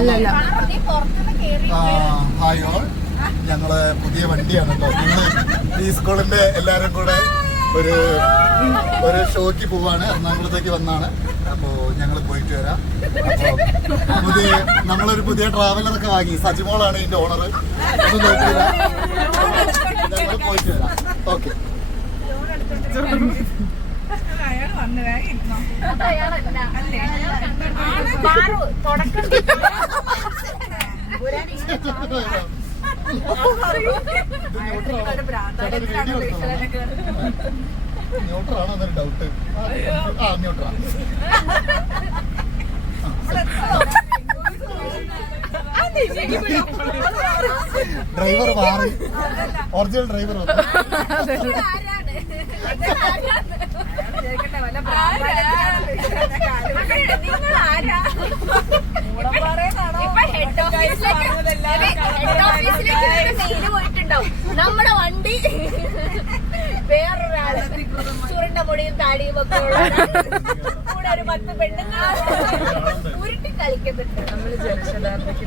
അല്ലല്ല. Hi all ഞങ്ങൾ പുതിയ വണ്ടിയാണ് കേട്ടോ ഞങ്ങൾ ഈ സ്കൂളിന്റെ എല്ലാരും കൂടെ ഒരു ഒരു ഷോക്ക് പോവാണ്. എറണാകുളത്തേക്ക് വന്നാണ്. അപ്പോ ഞങ്ങൾ പോയിട്ട് വരാം. പുതിയ നമ്മളൊരു പുതിയ ട്രാവലറൊക്കെ വാങ്ങി. സജിമോളാണ് ഇതിന്റെ ഓണർ ഞങ്ങൾ പോയിട്ട് വരാം. ഓക്കെ. ന്യൂട്രാണോ എന്നൊരു ഡൗട്ട് ആ ന്യൂട്രാ ഡ്രൈവർ മാറി. ഒറിജിനൽ ഡ്രൈവർ നമ്മുടെ വണ്ടി വേറൊരാൾ ചുരുണ്ട മുടിയും താടിയും ഒക്കെ കൂടെ ഒരു പത്ത് പെണ്ണുങ്ങൾ ഉരുട്ടി കളിക്കുന്നുണ്ട്. നമ്മൾ ജലശതാബ്ദത്തിൽ